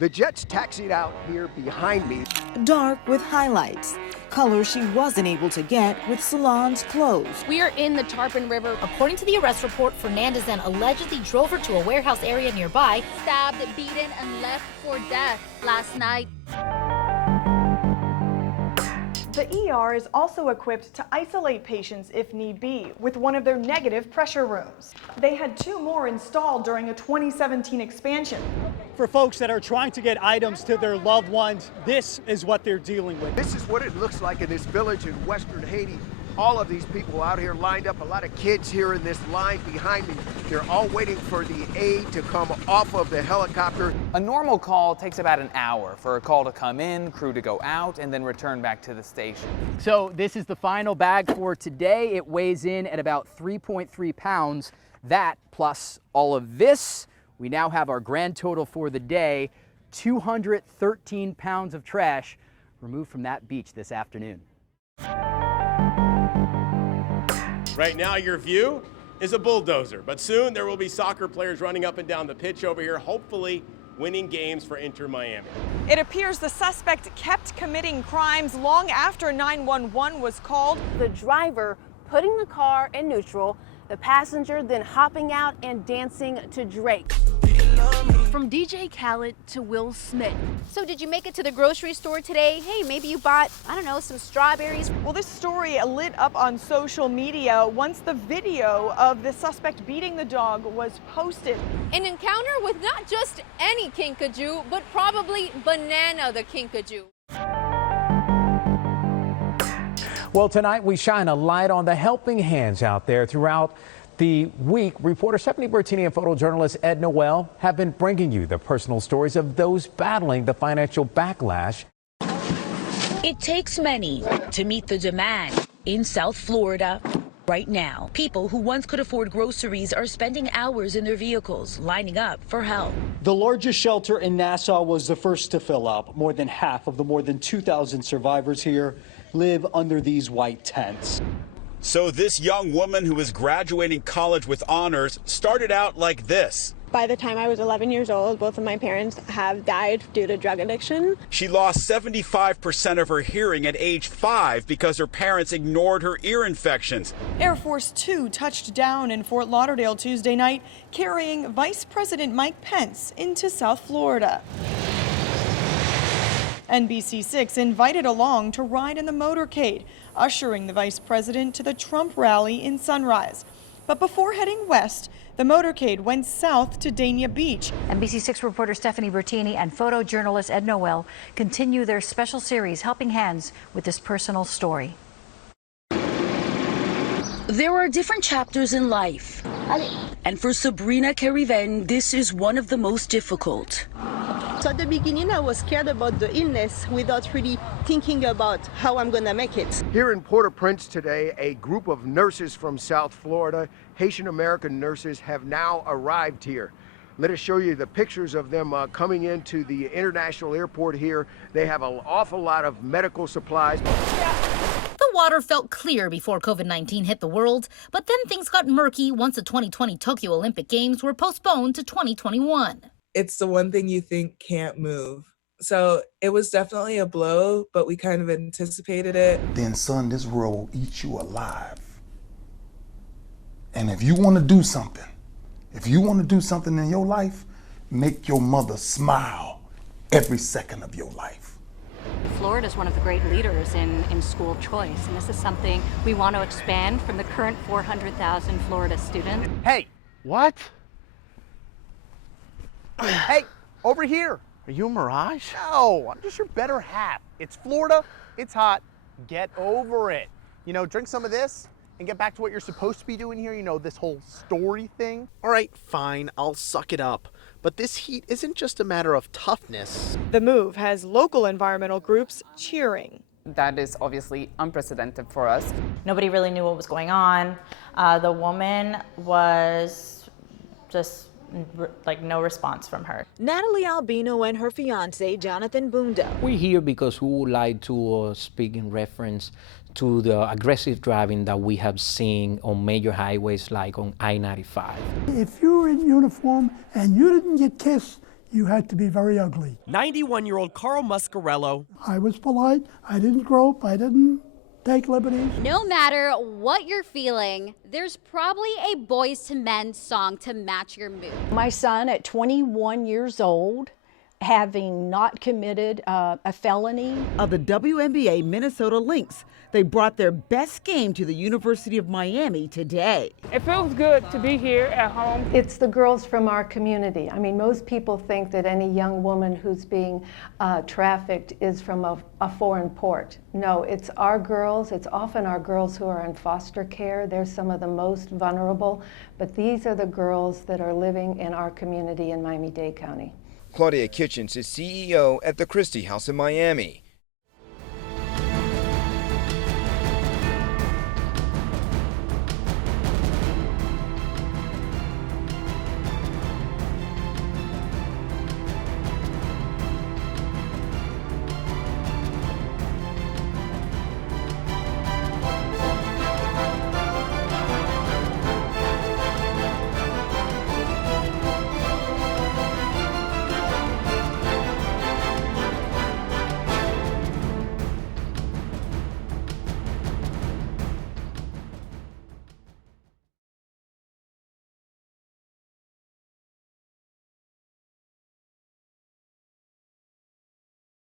The jets taxied out here behind me. Dark with highlights, color she wasn't able to get with salons closed. We are in the Tarpon River. According to the arrest report, Fernandez then allegedly drove her to a warehouse area nearby, Stabbed, beaten, and left for death last night. The ER is also equipped to isolate patients if need be with one of their negative pressure rooms. They had 2 more installed during a 2017 expansion. For folks that are trying to get items to their loved ones, this is what they're dealing with. This is what it looks like in this village in western Haiti. All of these people out here lined up, a lot of kids here in this line behind me. They're all waiting for the aid to come off of the helicopter. A normal call takes about an hour for a call to come in, crew to go out, and then return back to the station. So this is the final bag for today. It weighs in at about 3.3 pounds. That plus all of this, we now have our grand total for the day, 213 pounds of trash removed from that beach this afternoon. Right now, your view is a bulldozer, but soon there will be soccer players running up and down the pitch over here, hopefully winning games for Inter Miami. It appears the suspect kept committing crimes long after 911 was called. The driver putting the car in neutral, the passenger then hopping out and dancing to Drake. From DJ Khaled to Will Smith. So did you make it to the grocery store today? Hey, maybe you bought, I don't know, some strawberries. Well, this story lit up on social media once the video of the suspect beating the dog was posted. An encounter with not just any kinkajou, but probably Banana the kinkajou. Well, tonight we shine a light on the helping hands out there throughout the week. Reporter Stephanie Bertini and photojournalist Ed Noel have been bringing you the personal stories of those battling the financial backlash. It takes many to meet the demand in South Florida. Right now, people who once could afford groceries are spending hours in their vehicles lining up for help. The largest shelter in Nassau was the first to fill up. More than half of the more than 2,000 survivors here live under these white tents. So this young woman who was graduating college with honors started out like this. By the time I was 11 years old, both of my parents have died due to drug addiction. She lost 75% of her hearing at age 5 because her parents ignored her ear infections. Air Force Two touched down in Fort Lauderdale Tuesday night, carrying Vice President Mike Pence into South Florida. NBC6 invited along to ride in the motorcade, ushering the vice president to the Trump rally in Sunrise. But before heading west, the motorcade went south to Dania Beach. NBC6 reporter Stephanie Bertini and photojournalist Ed Noel continue their special series, Helping Hands, with this personal story. There are different chapters in life. And for Sabrina Keriven, this is one of the most difficult. So at the beginning, I was scared about the illness without really thinking about how I'm going to make it. Here in Port-au-Prince today, a group of nurses from South Florida, Haitian American nurses, have now arrived here. Let us show you the pictures of them coming into the international airport here. They have an awful lot of medical supplies. The water felt clear before COVID-19 hit the world, but then things got murky once the 2020 Tokyo Olympic Games were postponed to 2021. It's the one thing you think can't move. So it was definitely a blow, but we kind of anticipated it. Then, son, this world will eat you alive. And if you want to do something, in your life, make your mother smile every second of your life. Florida is one of the great leaders in school choice, and this is something we want to expand from the current 400,000 Florida students. Hey, what? Hey, over here. Are you a mirage? No, I'm just your better half. It's Florida, it's hot, get over it. You know, drink some of this and get back to what you're supposed to be doing here, you know, this whole story thing. All right, fine, I'll suck it up. But this heat isn't just a matter of toughness. The move has local environmental groups cheering. That is obviously unprecedented for us. Nobody really knew what was going on. The woman was just like no response from her. Natalie Albino and her fiance, Jonathan Bunda. We're here because we would like to speak in reference to the aggressive driving that we have seen on major highways like on I-95. If you were in uniform and you didn't get kissed, you had to be very ugly. 91-year-old Carl Muscarello. I was polite. I didn't grope. I didn't take liberties. No matter what you're feeling, there's probably a Boys to Men song to match your mood. My son at 21 years old, having not committed a felony. Of the WNBA Minnesota Lynx, they brought their best game to the University of Miami today. It feels good to be here at home. It's the girls from our community. I mean, most people think that any young woman who's being trafficked is from a foreign port. No, it's our girls. It's often our girls who are in foster care. They're some of the most vulnerable, but these are the girls that are living in our community in Miami-Dade County. Claudia Kitchens is CEO at the Christie House in Miami.